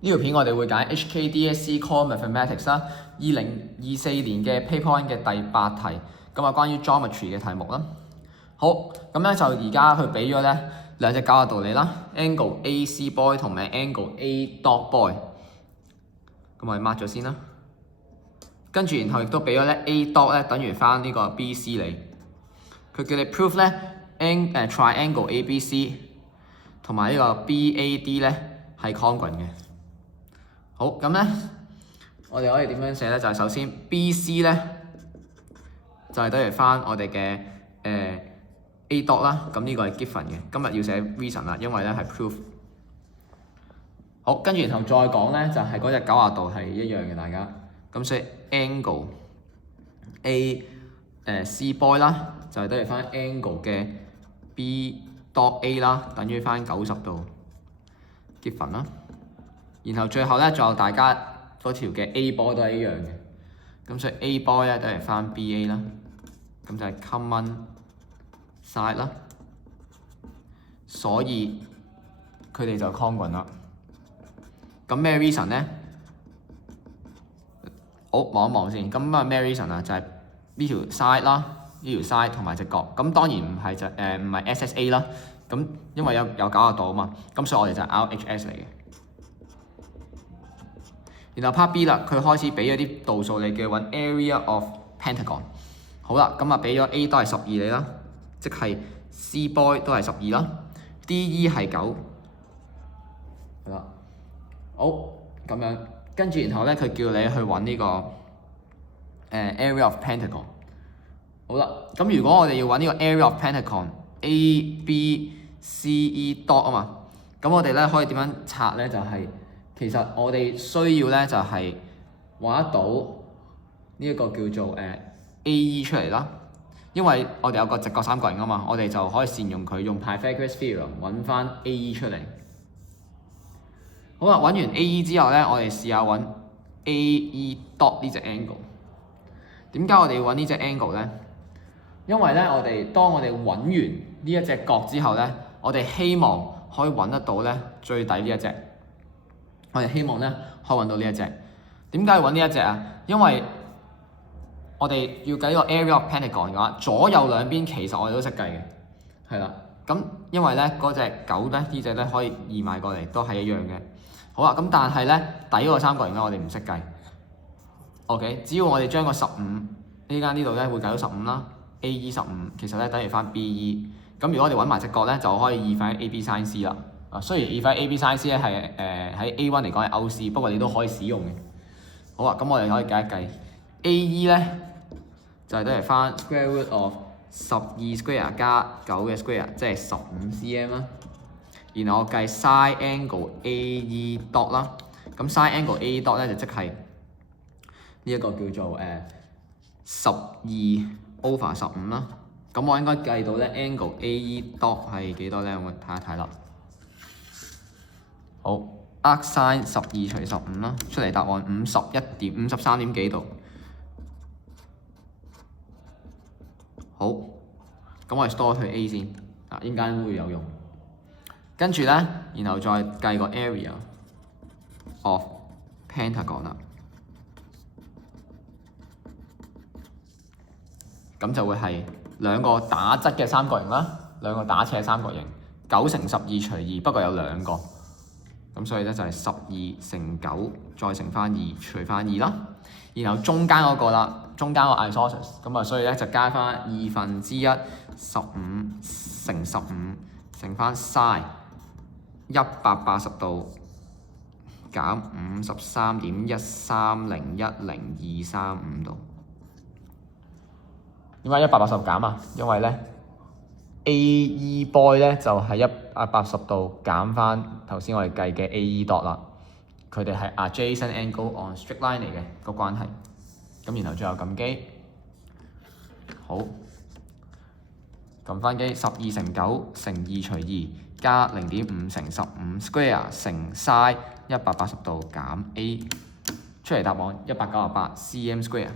呢條片我哋會揀 HKDSE Core Mathematics 啦，2024年嘅 Paper 1嘅第8題，咁啊關於 Geometry 嘅題目啦。好，咁咧就而家佢俾咗咧兩隻九十度你啦 ，angle AC boy 同埋 angle A dot boy， 咁我哋 mark 咗先啦。跟住然後亦都俾咗咧 A dot 咧等於翻呢個 BC 你，佢叫你 prove 咧triangle ABC 同埋呢個 BAD 咧係 congruent 嘅。好，咁咧我哋可以點樣寫咧？就係首先 BC 咧就係等於翻我哋嘅A dot 啦，咁呢個係 given 嘅。今日要寫 reason 啦，因為咧係 proof。好，跟住然後再講咧，就係嗰隻90度係一樣嘅，大家。咁所以 angle A C boy 啦，就係等於翻 angle 嘅 B dot A 啦，等於翻90度 given 啦。然後最後咧，仲有大家嗰條嘅 A boy 都係一樣嘅。咁所以 A boy 咧等於翻 BA 啦，咁就係 common side 啦，所以佢哋就 congruent 啦。咁咩 reason 咧？好，望一望先。咁啊咩 reason 啊？就係呢條 side 啦，呢條 side 同埋隻角。咁當然唔係唔係 SSA 啦。咁因為有90度啊嘛，咁所以我哋就係 RHS 嚟嘅。然後 part B 啦，佢開始俾咗啲度數你，叫揾 area of pentagon。好啦，咁啊俾咗 A 都係12你啦，即係 C boy 都係12啦 ，DE 係9，係啦。好，咁樣跟住然後咧，佢叫你去揾呢個area of pentagon。好啦，咁如果我哋要揾呢個 area of pentagon ABCE dot 啊嘛，咁我哋咧可以點樣拆咧？就係其實我哋需要咧就係畫得到呢一個叫做AE 出嚟啦，因為我哋有個直角三角形啊嘛，我哋就可以善用佢用 Pythagoras theorem 揾翻 AE 出嚟。好啦，揾完 AE 之後咧，我哋試下揾 AE dot 呢隻 angle。點解我哋要揾呢隻 angle 咧？因為咧，當我哋揾完呢一隻角之後咧，我哋希望可以揾得到咧最底呢一隻。我哋希望咧可以揾到呢一隻。點解要揾呢一隻啊？因為我哋要計個 area of pentagon 嘅話，左右兩邊其實我哋都識計嘅，係啦。咁因為咧嗰隻9咧呢隻咧可以移埋過嚟，都係一樣嘅。好啦，咁但係咧底嗰個三角形咧我哋唔識計。OK， 只要我哋將個15呢間呢度咧會計到15啦 ，AE 15其實咧等於翻 BE。咁如果我哋揾埋隻角咧，就可以 equal AB sin C 啦。啊，雖然 equal AB sin C 咧係喺 A1 嚟講係歐式，不過你都可以使用嘅。好啦，咁我哋可以計一計 AE 咧就係等於翻 square root of 12 square 加9嘅 square， 即係15 cm 啦。然後我計 sin angle AE dot 啦，咁 sin angle AE dot 咧就即係呢一個叫做12 over 15啦。咁我應該計到咧 angle AE dot 係幾多咧？我睇一睇啦。好，arc sin 12除15啦，出嚟答案53點幾度。好，咁我哋 store 去 A 先，啊，應該會有用。跟住咧，然後再計個 area of pentagon 啦。咁就會係兩個打側嘅三角形啦，兩個打斜三角形，9乘12除2，不過有兩個。咁所以咧就係12乘9再乘翻2除翻2啦。然後中間嗰個啦，中間個 isosceles， 咁啊，所以咧就加翻1/215乘15乘翻 sin 180度減53.1301025度。點解180度減啊？因為咧 AE boy 咧就係180度減翻頭先我哋計嘅 AE dot 啦，佢哋係 adjacent angle on straight line 嚟嘅個關係。咁然後最後撳機，好，撳翻機12乘9乘2除2加0.5乘15 square 乘 sin 180度減 A， 出嚟答案198 cm square。